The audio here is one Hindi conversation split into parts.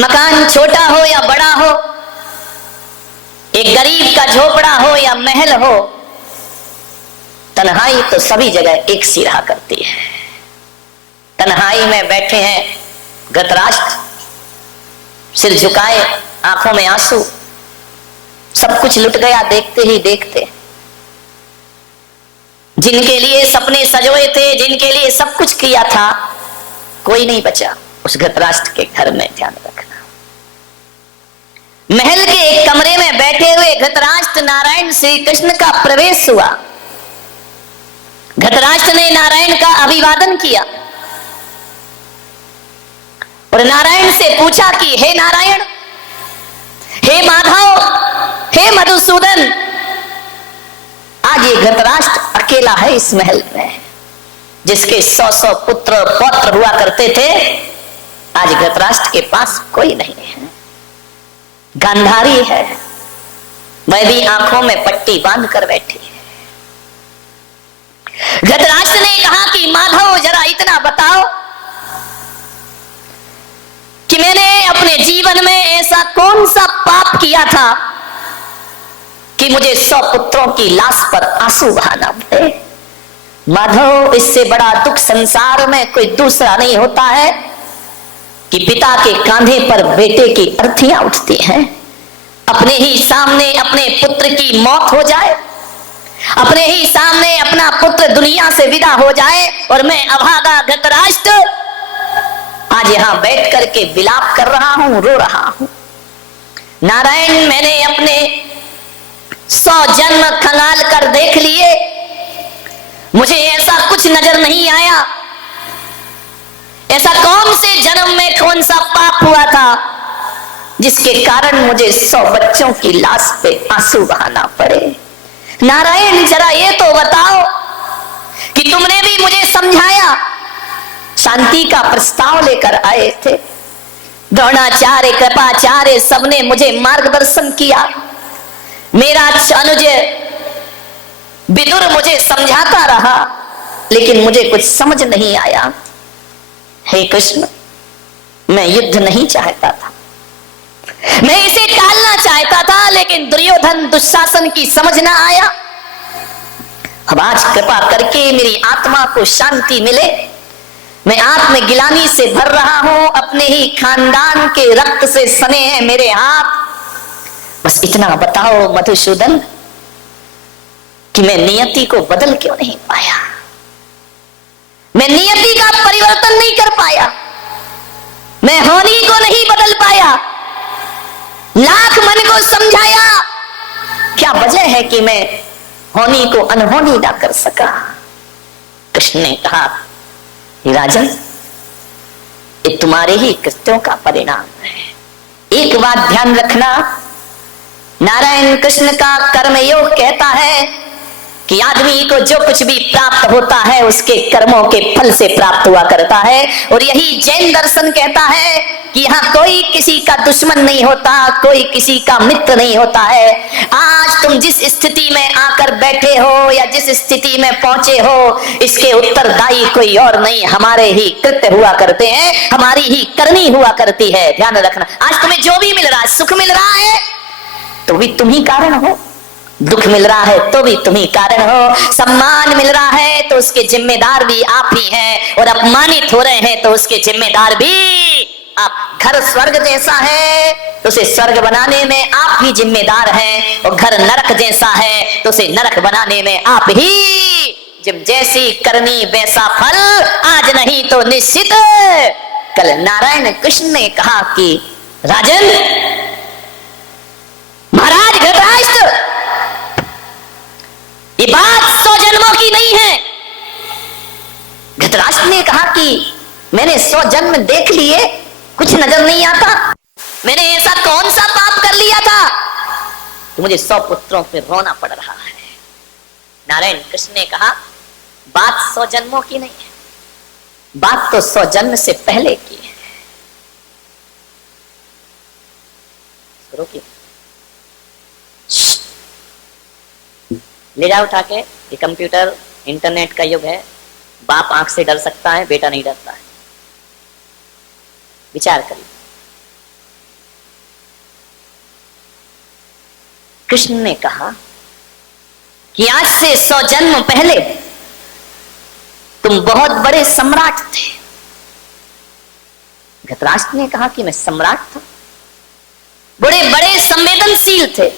मकान छोटा हो या बड़ा हो, एक गरीब का झोपड़ा हो या महल हो, तन्हाई तो सभी जगह एक सी रहा करती है। तन्हाई में बैठे हैं धृतराष्ट्र, सिर झुकाए, आंखों में आंसू, सब कुछ लुट गया देखते ही देखते। जिनके लिए सपने सजोए थे, जिनके लिए सब कुछ किया था, कोई नहीं बचा उस धृतराष्ट्र के घर में। ध्यान रखना, महल के एक कमरे में बैठे हुए धृतराष्ट्र नारायण श्री कृष्ण का प्रवेश हुआ। धृतराष्ट्र ने नारायण का अभिवादन किया और नारायण से पूछा कि हे नारायण, हे माधव, हे मधुसूदन, आज ये धृतराष्ट्र अकेला है इस महल में। जिसके 100 पुत्र पौत्र हुआ करते थे, आज धृतराष्ट्र के पास कोई नहीं है। गांधारी है, वह भी आंखों में पट्टी बांध कर बैठी है। धृतराष्ट्र ने कहा कि माधव, जरा इतना बताओ कि मैंने अपने जीवन में ऐसा कौन सा पाप किया था कि मुझे 100 पुत्रों की लाश पर आंसू बहाना पड़े। माधव, इससे बड़ा दुख संसार में कोई दूसरा नहीं होता है कि पिता के कांधे पर बेटे की अर्थियां उठती हैं। अपने ही सामने अपने पुत्र की मौत हो जाए, अपने ही सामने अपना पुत्र दुनिया से विदा हो जाए, और मैं अभागा धृतराष्ट्र आज यहां बैठ करके विलाप कर रहा हूं, रो रहा हूं। नारायण, मैंने अपने 100 जन्म खंगाल कर देख लिए, मुझे ऐसा कुछ नजर नहीं आया। ऐसा कौन से जन्म में कौन सा पाप हुआ था जिसके कारण मुझे 100 बच्चों की लाश पे आंसू बहाना पड़े। नारायण, जरा ये तो बताओ कि तुमने भी मुझे समझाया, शांति का प्रस्ताव लेकर आए थे, द्रोणाचार्य, कृपाचार्य, सबने मुझे मार्गदर्शन किया। मेरा अनुज विदुर मुझे समझाता रहा, लेकिन मुझे कुछ समझ नहीं आया। हे कृष्ण, मैं युद्ध नहीं चाहता था, मैं इसे टालना चाहता था, लेकिन दुर्योधन दुशासन की समझ ना आया। अब आज कृपा करके मेरी आत्मा को शांति मिले। मैं आत्मगिलानी से भर रहा हूं, अपने ही खानदान के रक्त से सने हैं मेरे हाथ। बस इतना बताओ मधुसूदन कि मैं नियति को बदल क्यों नहीं पाया, मैं नियति का परिवर्तन नहीं कर पाया, मैं होनी को नहीं बदल पाया। लाख मन को समझाया, क्या वजह है कि मैं होनी को अनहोनी ना कर सका। कृष्ण ने कहा, राजन, ये तुम्हारे ही कृत्यों का परिणाम है। एक बात ध्यान रखना, नारायण कृष्ण का कर्मयोग कहता है कि आदमी को जो कुछ भी प्राप्त होता है उसके कर्मों के फल से प्राप्त हुआ करता है। और यही जैन दर्शन कहता है कि यहाँ कोई किसी का दुश्मन नहीं होता, कोई किसी का मित्र नहीं होता है। आज तुम जिस स्थिति में आकर बैठे हो या जिस स्थिति में पहुंचे हो, इसके उत्तरदायी कोई और नहीं, हमारे ही कृत्य हुआ करते हैं, हमारी ही करनी हुआ करती है। ध्यान रखना, आज तुम्हें जो भी मिल रहा है, सुख मिल रहा है तो भी तुम ही कारण हो, दुख मिल रहा है तो भी तुम ही कारण हो, सम्मान मिल रहा है तो उसके जिम्मेदार भी आप ही हैं, और अपमानित हो रहे हैं तो उसके जिम्मेदार भी आप। घर स्वर्ग जैसा है तो उसे स्वर्ग बनाने में आप ही जिम्मेदार हैं, और घर नरक जैसा है तो उसे नरक बनाने में आप ही। जब जैसी करनी वैसा फल, आज नहीं तो निश्चित कल। नारायण कृष्ण ने कहा कि राजन, महाराज धृतराष्ट्र, ये बात 100 जन्मों की नहीं है। धृतराष्ट्र ने कहा कि मैंने 100 जन्म देख लिए, कुछ नजर नहीं आता, मैंने ऐसा कौन सा पाप कर लिया था कि मुझे 100 पुत्रों पे रोना पड़ रहा है। नारायण कृष्ण ने कहा, बात 100 जन्मों की नहीं है, बात तो 100 जन्म से पहले की है। रोकिए, ले जाओ उठा के। ये कंप्यूटर इंटरनेट का युग है, बाप आंख से डर सकता है, बेटा नहीं डरता है। विचार करिए, कृष्ण ने कहा कि आज से 100 जन्म पहले तुम बहुत बड़े सम्राट थे। धृतराष्ट्र ने कहा कि मैं सम्राट था, बड़े बड़े संवेदनशील थे,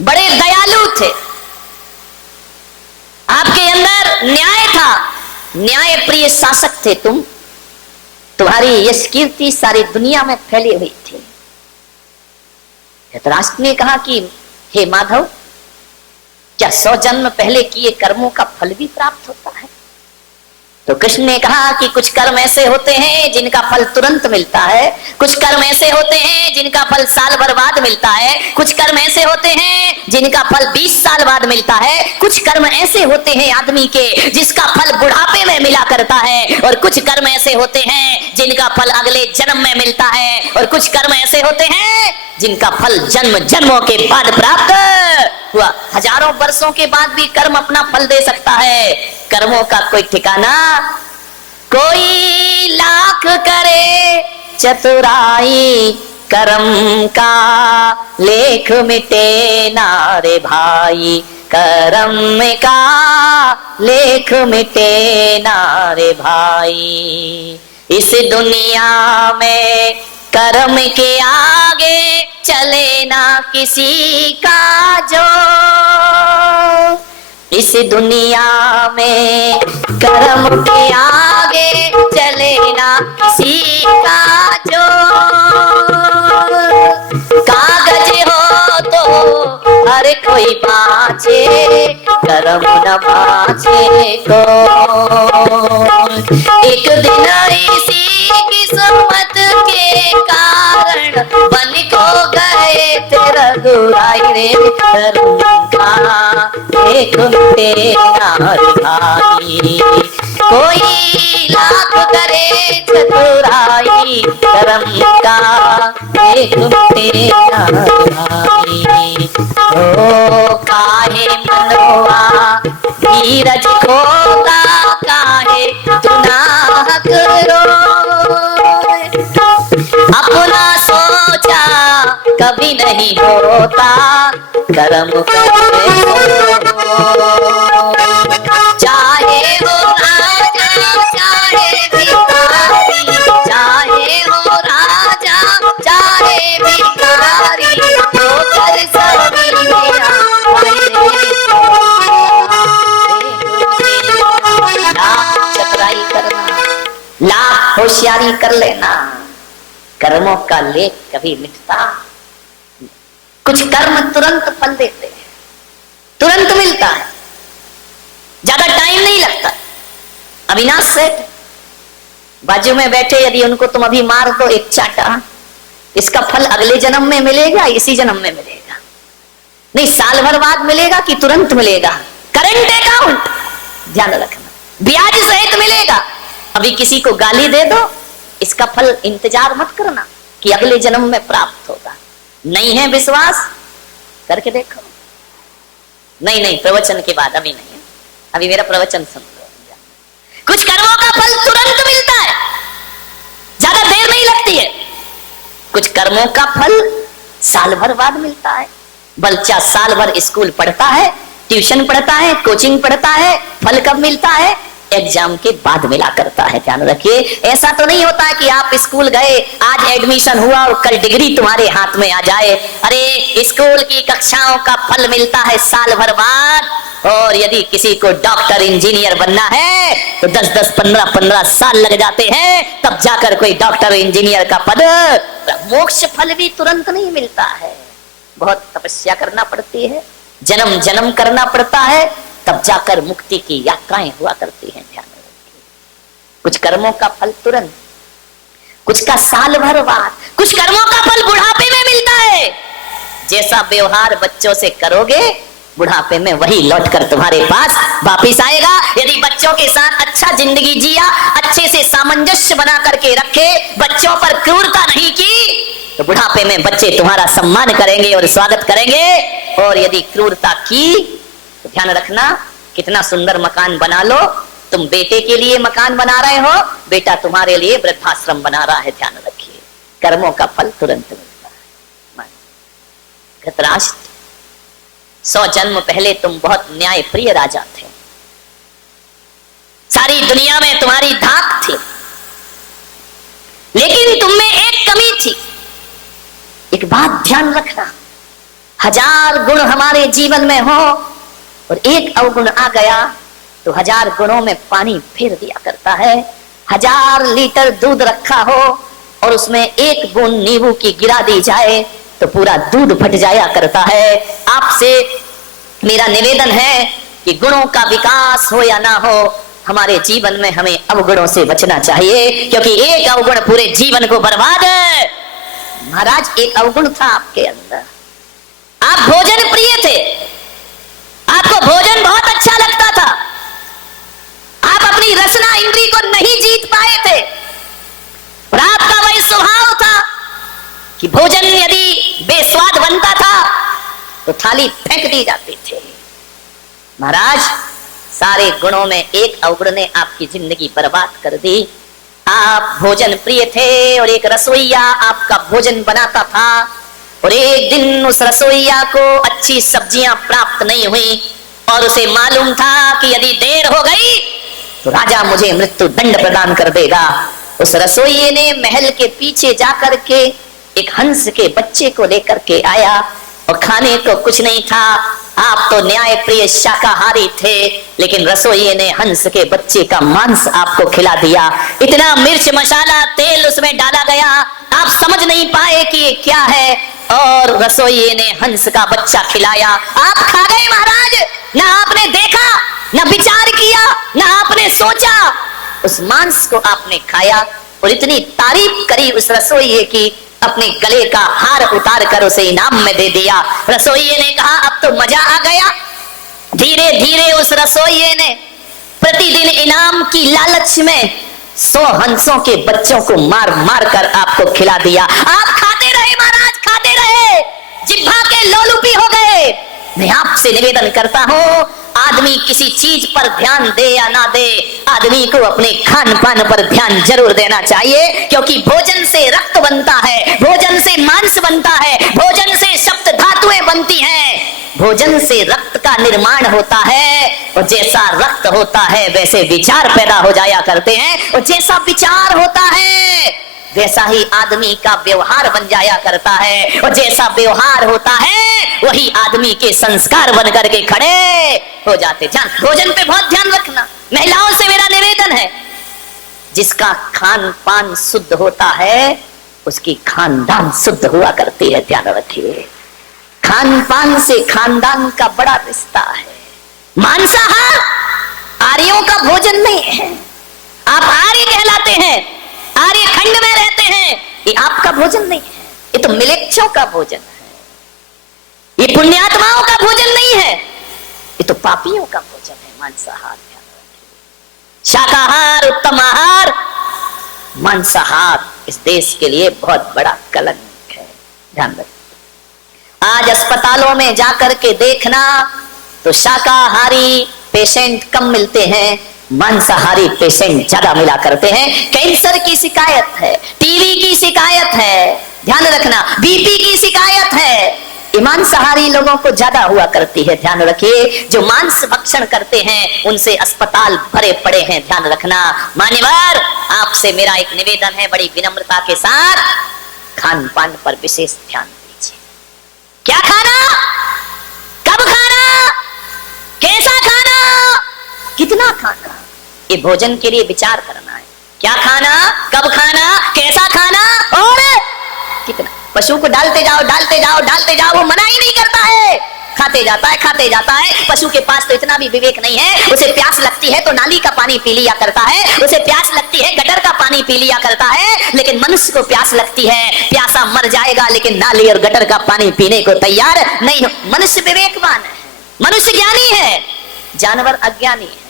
बड़े दयालु थे, आपके अंदर न्याय था, न्याय प्रिय शासक थे तुम, तुम्हारी यश कीर्ति सारी दुनिया में फैली हुई थी। धृतराष्ट्र ने कहा कि हे माधव, क्या 100 जन्म पहले किए कर्मों का फल भी प्राप्त होता है? तो कृष्ण ने कहा कि कुछ कर्म ऐसे होते हैं जिनका फल तुरंत मिलता है, कुछ कर्म ऐसे होते हैं जिनका फल साल भर बाद मिलता है, कुछ कर्म ऐसे होते हैं जिनका फल 20 साल बाद मिलता है, कुछ कर्म ऐसे होते हैं आदमी के जिसका फल बुढ़ापे में मिला करता है, और कुछ कर्म ऐसे होते हैं जिनका फल अगले जन्म में मिलता है, और कुछ कर्म ऐसे होते हैं जिनका फल जन्म जन्मों के बाद प्राप्त हुआ। हजारों वर्षों के बाद भी कर्म अपना फल दे सकता है। कर्मों का कोई ठिकाना, कोई लाख करे चतुराई, कर्म का लेख मिटे ना रे भाई, कर्म का लेख मिटे ना रे भाई। इस दुनिया में कर्म के आगे चले ना किसी का जो, इस दुनिया में कर्म के आगे चले ना किसी का जो, कागज हो तो हर कोई बाँचे, कर्म न बाँचे को। एक दिन इसी किस्मत के कारण बन को गए तेरा दुराई रे, कर्म का एक मिटे ना रे भाई, कोई लाख करे चतुराई, कर्म का एक मिटे ना रे भाई। ओ काहे मनवा धीरज खोता, काहे तुनाहक रोए, अपना सोचा कभी नहीं होता, कर्म करे चाहे वो राजा चाहे भिखारी, चाहे वो राजा चाहे भिखारी, तो कर सभी चतुराई करना, लाख होशियारी कर लेना, कर्मों का लेख कभी मिटता। कुछ कर्म तुरंत फल देते हैं, तुरंत मिलता है, ज्यादा टाइम नहीं लगता। अविनाश सेठ बाजू में बैठे, यदि उनको तुम अभी मार दो एक चाटा, इसका फल अगले जन्म में मिलेगा, इसी जन्म में मिलेगा, नहीं साल भर बाद मिलेगा कि तुरंत मिलेगा। करंट अकाउंट ध्यान रखना, ब्याज सहित मिलेगा। अभी किसी को गाली दे दो, इसका फल इंतजार मत करना कि अगले जन्म में प्राप्त होगा। नहीं है विश्वास, करके देखो। नहीं प्रवचन के बाद, अभी नहीं, अभी मेरा प्रवचन सुन लो। कुछ कर्मों का फल तुरंत मिलता है, ज्यादा देर नहीं लगती है। कुछ कर्मों का फल साल भर बाद मिलता है। बच्चा साल भर स्कूल पढ़ता है, ट्यूशन पढ़ता है, कोचिंग पढ़ता है, फल कब मिलता है? एग्जाम के बाद मिला करता है। ध्यान रखिए, ऐसा तो नहीं होता है कि आप स्कूल गए, आज एडमिशन हुआ और कल डिग्री तुम्हारे हाथ में आ जाए। अरे स्कूल की कक्षाओं का फल मिलता है साल भर बाद, और यदि किसी को डॉक्टर इंजीनियर बनना है तो 10-10, 15-15 साल लग जाते हैं, तब जाकर कोई डॉक्टर इंजीनियर का पद। मोक्ष फल भी तुरंत नहीं मिलता है, बहुत तपस्या करना पड़ती है, जन्म जन्म करना पड़ता है, तब जाकर मुक्ति की यात्राएं हुआ करती हैं। ध्यान रखिए, कुछ कर्मों का फल तुरंत, कुछ का साल भर बाद, कुछ कर्मों का फल बुढ़ापे में मिलता है। जैसा व्यवहार बच्चों से करोगे, बुढ़ापे में वही लौटकर तुम्हारे पास वापिस आएगा। यदि बच्चों के साथ अच्छा जिंदगी जिया, अच्छे से सामंजस्य बना करके रखे, बच्चों पर क्रूरता नहीं की, तो बुढ़ापे में बच्चे तुम्हारा सम्मान करेंगे और स्वागत करेंगे। और यदि क्रूरता की तो ध्यान रखना, कितना सुंदर मकान बना लो, तुम बेटे के लिए मकान बना रहे हो, बेटा तुम्हारे लिए वृद्धाश्रम बना रहा है। ध्यान रखिए, कर्मों का फल तुरंत मिलता है। धृतराष्ट्र 100 जन्म पहले तुम बहुत न्याय प्रिय राजा थे, सारी दुनिया में तुम्हारी धाक थी, लेकिन तुम में एक कमी थी। एक बात ध्यान रखना, 1000 गुण हमारे जीवन में हो और एक अवगुण आ गया तो 1000 गुणों में पानी फेर दिया करता है। 1000 लीटर दूध रखा हो और उसमें एक बूंद नींबू की गिरा दी जाए तो पूरा दूध फट जाया करता है। आपसे मेरा निवेदन है कि गुणों का विकास हो या ना हो, हमारे जीवन में हमें अवगुणों से बचना चाहिए, क्योंकि एक अवगुण पूरे जीवन को बर्बाद है। महाराज, एक अवगुण था आपके अंदर, आप भोजन प्रिय थे, आपको भोजन बहुत अच्छा लगता था, आप अपनी रसना इंद्री को नहीं जीत पाए थे और आपका वही स्वभाव था कि भोजन यदि बेस्वाद बनता था तो थाली फेंक दी जाती थी। महाराज, सारे गुणों में एक अवगुण ने आपकी जिंदगी बर्बाद कर दी। आप भोजन प्रिय थे और एक रसोइया आपका भोजन बनाता था और एक दिन उस रसोइया को अच्छी सब्जियां प्राप्त नहीं हुई और उसे मालूम था कि यदि देर हो गई तो राजा मुझे मृत्यु दंड प्रदान कर देगा। उस रसोइये ने महल के पीछे जाकर के एक हंस के बच्चे को लेकर के आया और खाने को कुछ नहीं था। आप तो न्याय प्रिय शाकाहारी थे, लेकिन रसोइये ने हंस के बच्चे का मांस आपको खिला दिया। इतना मिर्च मसाला तेल उसमें डाला गया, आप समझ नहीं पाए कि ये क्या है, और रसोइये ने हंस का बच्चा खिलाया। आप खा गए महाराज, ना आपने देखा, ना विचार किया, ना आपने सोचा, उस मांस को आपने खाया और इतनी तारीफ करी उस रसोइये की, अपने गले का हार उतार कर उसे इनाम में दे दिया। रसोइये ने कहा अब तो मजा आ गया। धीरे धीरे उस रसोइये ने प्रतिदिन इनाम की लालच में 100 हंसों के बच्चों को मार मार कर आपको खिला दिया। आप खाते रहे महाराज, खाते रहे, जिह्वा के लोलुपी हो गए। मैं आपसे निवेदन करता हूं, आदमी किसी चीज पर ध्यान दे या ना दे, आदमी को अपने खान पान पर ध्यान जरूर देना चाहिए, क्योंकि भोजन से रक्त बनता है, भोजन से मांस बनता है, भोजन से सप्त धातुएं बनती हैं, भोजन से रक्त का निर्माण होता है और जैसा रक्त होता है वैसे विचार पैदा हो जाया करते हैं और जैसा विचार होता है वैसा ही आदमी का व्यवहार बन जाया करता है और जैसा व्यवहार होता है वही आदमी के संस्कार बन करके खड़े हो जाते। ध्यान, भोजन पे बहुत ध्यान रखना। महिलाओं से मेरा निवेदन है, जिसका खान पान शुद्ध होता है उसकी खानदान शुद्ध हुआ करती है। ध्यान रखिए, खान पान से खानदान का बड़ा रिश्ता है। मांसाहार आर्यों का भोजन नहीं है। आप आर्य कहलाते हैं, आर्य खंड में रहते हैं, ये आपका भोजन नहीं है, ये तो मिलेच्छों का भोजन है, ये पुण्यात्माओं का भोजन नहीं है, ये तो पापियों का भोजन है। मांसाहार, शाकाहार उत्तम आहार, मांसाहार इस देश के लिए बहुत बड़ा कलंक है। ध्यान रखिए, आज अस्पतालों में जाकर के देखना तो शाकाहारी पेशेंट कम मिलते हैं, मांसाहारी पेशेंट ज्यादा मिला करते हैं। कैंसर की शिकायत है, टीबी की शिकायत है, ध्यान रखना, बीपी की शिकायत है, मांसाहारी लोगों को ज्यादा हुआ करती है। ध्यान रखिए, जो मांस भक्षण करते हैं उनसे अस्पताल भरे पड़े हैं। ध्यान रखना। मान्यवर, आपसे मेरा एक निवेदन है, बड़ी विनम्रता के साथ खान पान पर विशेष ध्यान दीजिए। क्या खाना, कब खाना, कैसा खाना, कितना खाना, ये भोजन के लिए विचार करना है। क्या खाना, कब खाना, कैसा खाना और कितना। पशु को डालते जाओ डालते जाओ डालते जाओ, वो मना ही नहीं करता है, खाते जाता है खाते जाता है। पशु के पास तो इतना भी विवेक नहीं है, उसे प्यास लगती है तो नाली का पानी पी लिया करता है, उसे प्यास लगती है गटर का पानी पी लिया करता है। लेकिन मनुष्य को प्यास लगती है, प्यासा मर जाएगा लेकिन नाली और गटर का पानी पीने को तैयार नहीं हो। मनुष्य विवेकवान है, मनुष्य ज्ञानी है, जानवर अज्ञानी है,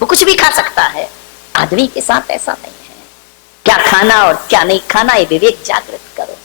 वो कुछ भी खा सकता है। आदमी के साथ ऐसा नहीं है। क्या खाना और क्या नहीं खाना, ये विवेक जागृत करो।